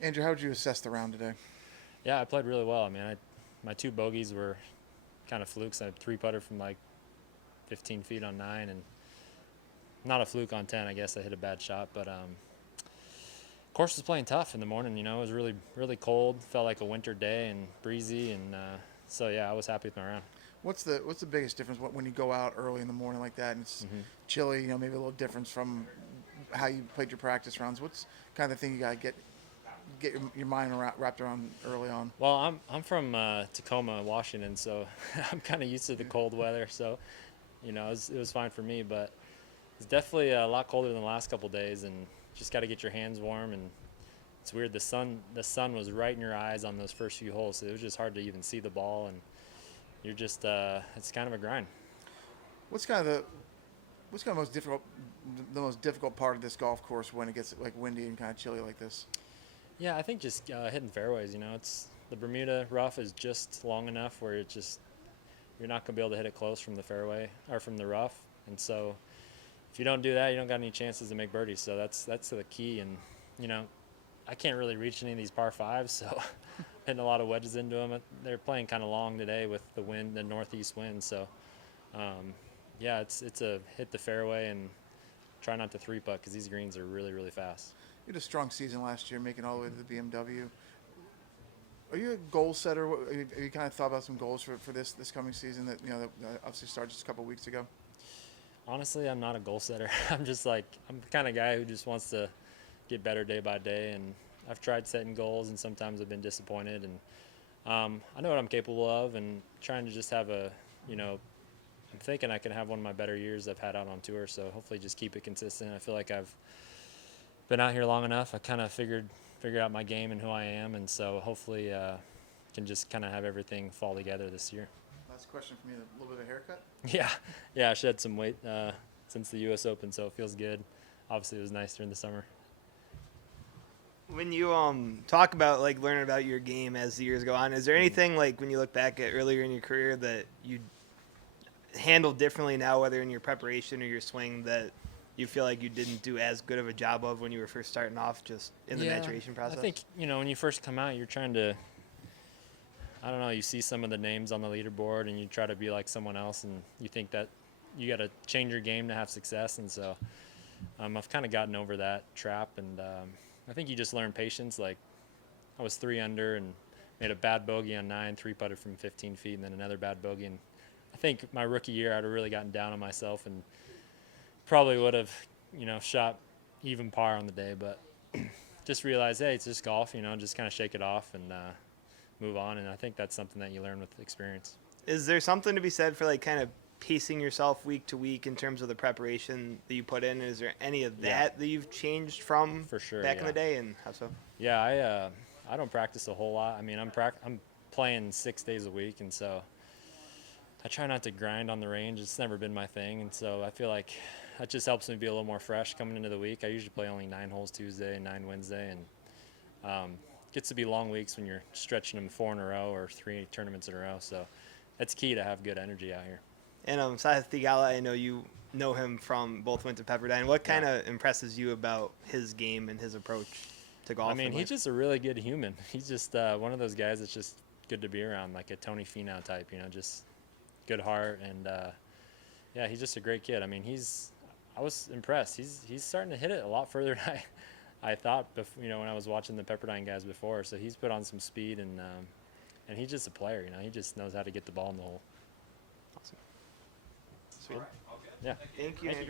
Andrew, how would you assess the round today? Yeah, I played really well. I mean, my two bogeys were kind of flukes. I three putted from like 15 feet on nine, and not a fluke on 10. I guess I hit a bad shot, but course was playing tough in the morning. You know, it was really cold. Felt like a winter day and breezy, and so yeah, I was happy with my round. What's the biggest difference when you go out early in the morning like that and it's hmm chilly? Maybe a little difference from how you played your practice rounds. What's kind of the thing you got to get your mind wrapped around early on? Well, I'm from Tacoma, Washington, so I'm kind of used to the Yeah. cold weather. So it was fine for me, but it's definitely a lot colder than the last couple days, and just got to get your hands warm. And it's weird. The sun was right in your eyes on those first few holes, so it was just hard to even see the ball, and you're just it's kind of a grind. What's kind of the what's kind of the most difficult part of this golf course when it gets like windy and kind of chilly like this? Yeah, I think just hitting fairways. It's the Bermuda rough is just long enough where you're not gonna be able to hit it close from the fairway or from the rough, and so if you don't do that, you don't got any chances to make birdies. So that's the key, and you know I can't really reach any of these par fives, so hitting a lot of wedges into them. They're playing kind of long today with the wind, the northeast wind. So um, yeah, it's a hit the fairway and try not to three putt because these greens are really fast. You had a strong season last year, making all the way to the BMW. Are you a goal setter? Are you kind of thought about some goals for this coming season that obviously started just a couple weeks ago? Honestly, I'm not a goal setter. I'm the kind of guy who just wants to get better day by day, and I've tried setting goals, and sometimes I've been disappointed. And I know what I'm capable of, and trying to just have I'm thinking I can have one of my better years I've had out on tour. So hopefully, just keep it consistent. I feel like I've been out here long enough. I kind of figured out my game and who I am, and so hopefully can just kind of have everything fall together this year. Last question for me: a little bit of a haircut. Yeah, yeah. I shed some weight since the U.S. Open, so it feels good. Obviously, it was nice during the summer. When you talk about like learning about your game as the years go on, is there anything like when you look back at earlier in your career that you handle differently now, whether in your preparation or your swing, that you feel like you didn't do as good of a job of when you were first starting off, just in the Yeah, maturation I process? think when you first come out, you're trying to. I don't know. You see some of the names on the leaderboard, and you try to be like someone else, and you think that you got to change your game to have success. And so I've kind of gotten over that trap, and I think you just learn patience. Like I was 3 under and made a bad bogey on nine, three putted from 15 feet, and then another bad bogey. And I think my rookie year, I'd have really gotten down on myself and probably would have, shot even par on the day. But just realized, hey, it's just golf. Just kind of shake it off and move on. And I think that's something that you learn with experience. Is there something to be said for like kind of pacing yourself week to week in terms of the preparation that you put in? Is there any of Yeah, that you've changed from for sure. back in Yeah, the day, and how so? yeah. I don't practice a whole lot. I mean, I'm playing 6 days a week, and so I try not to grind on the range. It's never been my thing, and so I feel like that just helps me be a little more fresh coming into the week. I usually play only 9 holes Tuesday and 9 Wednesday, and it gets to be long weeks when you're stretching them 4 in a row or 3 tournaments in a row. So that's key to have good energy out here. And Seth Thigala, I know you know him from both went to Pepperdine. What Yeah. kind of impresses you about his game and his approach to I golf mean, and he's life? just a really good human. He's just one of those guys that's just good to be around, like a Tony Finau type. Just good heart, and yeah, he's just a great kid. I mean, I was impressed. He's starting to hit it a lot further than I thought. When I was watching the Pepperdine guys before, so he's put on some speed, and he's just a player. He just knows how to get the ball in the hole. Awesome. Sweet. Yeah. Thank you, Andrew.